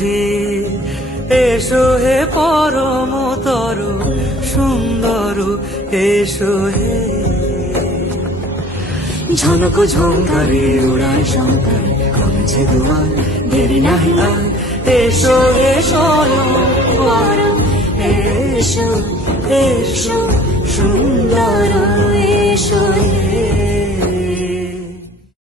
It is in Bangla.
হে, এসো হে পরমতর সুন্দর, এসো হে। ঝনক ঝঙ্কারে ওড়ায় শঙ্কর, কমেছে দুয়ার, দেরি নাহি আর, এসো হে স্বয়ং বর, এসো এসো সুন্দর, এসো হে।